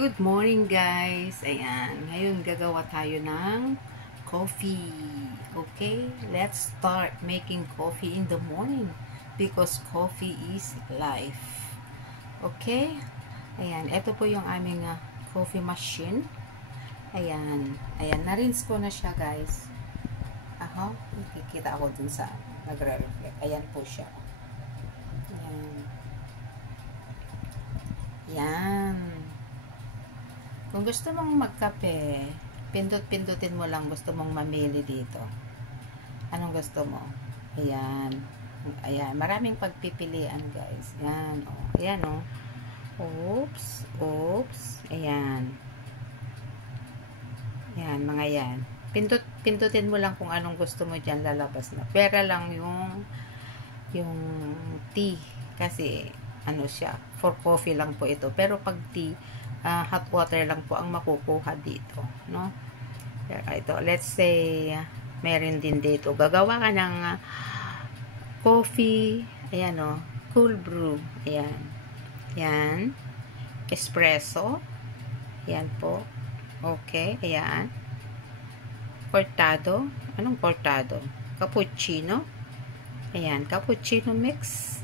Good morning guys! Ayan, ngayon gagawa tayo ng coffee. Okay? Let's start making coffee in the morning because coffee is life. Okay? Ayan, ito po yung aming coffee machine. Ayan, ayan, na-rinse ko na siya guys. Aha, nakikita ako dun sa nagre-reflect. Ayan po siya. Ayan. Ayan. Kung gusto mong magkape, pindot-pindutin mo lang gusto mong mamili dito. Anong gusto mo? Ayan. Ayan. Maraming pagpipilian, guys. Ayan, o. Ayan, o. Oops. Oops. Ayan. Ayan, mga yan. Pindutin mo lang kung anong gusto mo dyan, lalabas na. Pera lang yung tea. Kasi, ano siya, for coffee lang po ito. Pero pag tea, hot water lang po ang makukuha dito, no? Ito, let's say meron din dito. Gagawa ka ng coffee, ayan o, cool brew, ayan. Ayan. Espresso. Ayan po. Okay, ayan. Cortado. Anong cortado? Cappuccino. Ayan, cappuccino mix.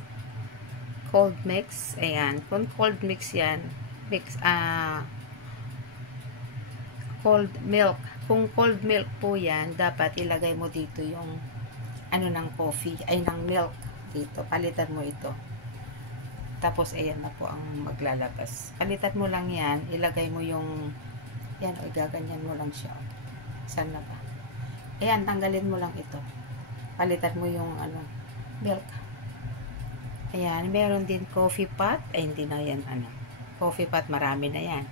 Cold mix. Ayan, kung cold mix yan, mix, cold milk. Kung cold milk po yan, dapat ilagay mo dito yung ano ng coffee, ay ng milk dito. Palitan mo ito. Tapos, ayan na po ang maglalabas. Palitan mo lang yan, ilagay mo yung, yan, o gaganyan mo lang siya. Saan na ba? Ayan, tanggalin mo lang ito. Palitan mo yung, ano, milk. Ayan, meron din coffee pot. Ay, hindi na yan, ano. Coffee pot, marami na yan.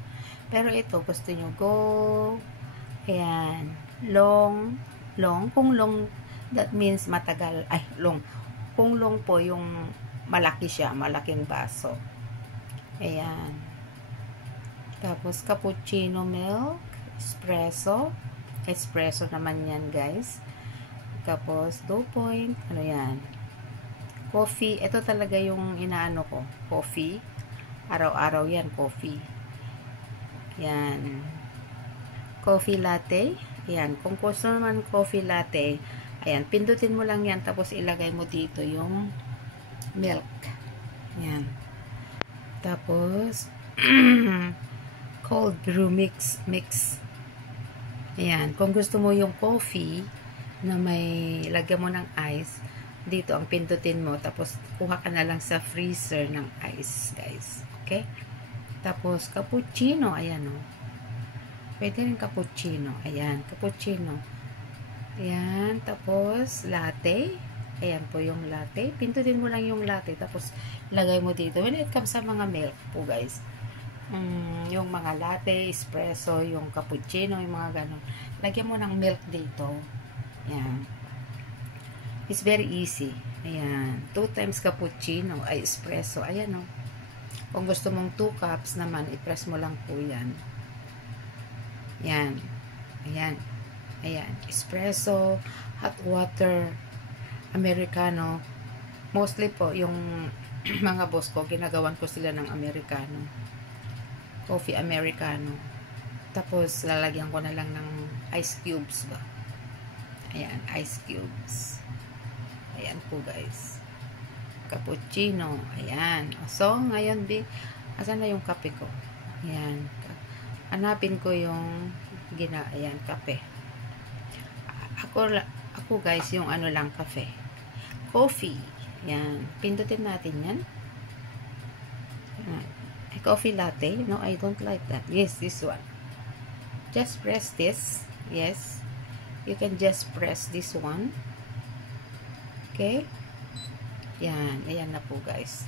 Pero ito, gusto nyo, go, ayan, long, kung long, that means matagal, ay, long, kung long po, yung malaki siya, malaking baso. Ayan. Tapos, cappuccino milk, espresso naman yan, guys. Tapos, 2 point, ano yan, coffee, ito talaga yung inaano ko, coffee. Araw-araw yan, coffee. Yan. Coffee latte. Ayan. Kung gusto naman coffee latte, ayan, pindutin mo lang yan, tapos ilagay mo dito yung milk. Ayan. Tapos, cold brew mix. Ayan. Kung gusto mo yung coffee na may lagyan mo ng ice, dito ang pindutin mo, tapos kuha ka na lang sa freezer ng ice, guys. Okay? Tapos, cappuccino, ayan o. Pwede rin cappuccino. Ayan, cappuccino. Ayan, tapos, latte. Ayan po yung latte. Pindutin mo lang yung latte, tapos, lagay mo dito. When it comes sa mga milk po, guys, yung mga latte, espresso, yung cappuccino, yung mga ganon. Lagyan mo ng milk dito. Ayan. It's very easy. Ayan. 2 times cappuccino, ay espresso. Ayan o. Kung gusto mong 2 cups naman, i-press mo lang po yan. Ayan. Ayan. Ayan. Espresso, hot water, Americano. Mostly po, yung mga boss ko, ginagawan ko sila ng Americano. Coffee Americano. Tapos, lalagyan ko na lang ng ice cubes ba? Ayan. Ice cubes. Ayan po, guys. Cappuccino. Ayan. So, ngayon, asan na yung kape ko? Ayan. Hanapin ko yung ayan, kape. Ako, guys, yung ano lang, kape. Coffee. Ayan. Pindutin natin yan. Ayan. Coffee latte. No, I don't like that. Yes, this one. Just press this. Yes. You can just press this one. Okay? Yan. Ayan na po, guys.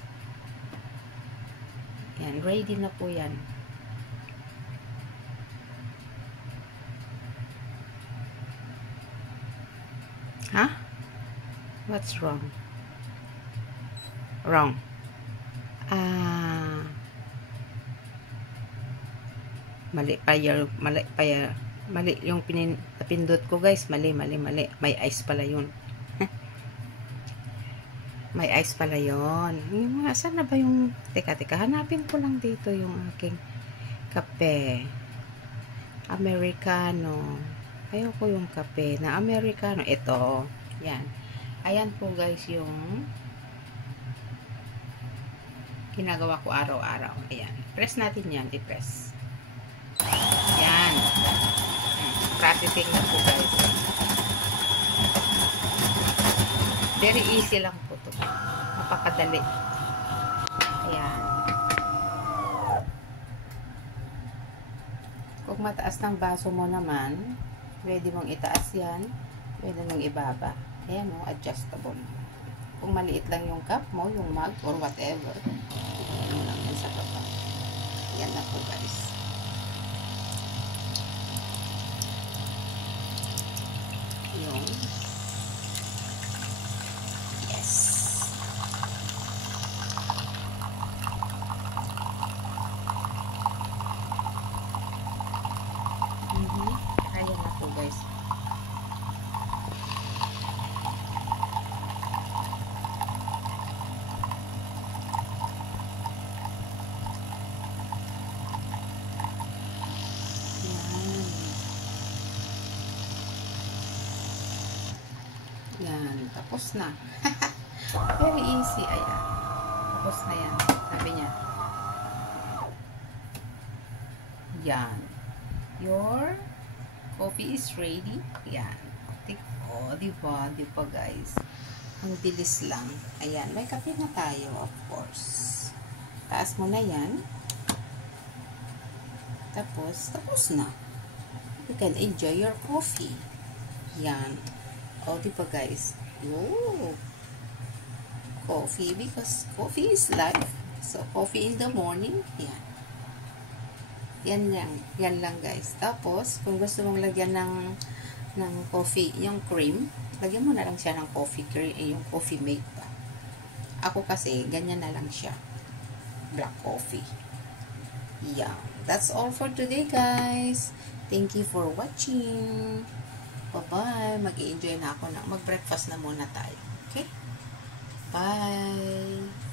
Yan. Ready na po yan. Huh? What's wrong? Wrong. Mali yung pinindot ko, guys. Mali. May ice pala yun. May ice pala yun. Saan na ba yung... Teka, hanapin ko lang dito yung aking kape. Americano. Ayoko yung kape na Americano. Ito. Yan. Ayan po guys yung ginagawa ko araw-araw. Ayan. Press natin yan. I-press. Yan. Processing na po guys. Very easy lang po ito. Napakadali. Ayan. Kung mataas ng baso mo naman, pwede mong itaas yan. Pwede mong ibaba. Ayan o, adjustable. Kung maliit lang yung cup mo, yung mug, or whatever, ano lang yan sa baba. Yan na po guys. Yung yes. Ayan na po guys. Yan, tapos na. Very easy. Ayan. Tapos na yan. Sabi niya. Yan. Your coffee is ready. Yan. Oh, diba? Diba guys? Ang bilis lang. Ayan. May kape na tayo, of course. Taas mo na yan. Tapos na. You can enjoy your coffee. Yan. O, diba guys? Oh, coffee, because coffee is life. So, coffee in the morning. Yan. Yan lang guys. Tapos, kung gusto mong lagyan ng coffee, yung cream, lagyan mo na lang siya ng coffee cream, yung coffee mate pa. Ako kasi, ganyan na lang siya. Black coffee. Yan. That's all for today guys. Thank you for watching. Bye-bye. Mag-i-enjoy na ako na. Mag-breakfast na muna tayo. Okay? Bye!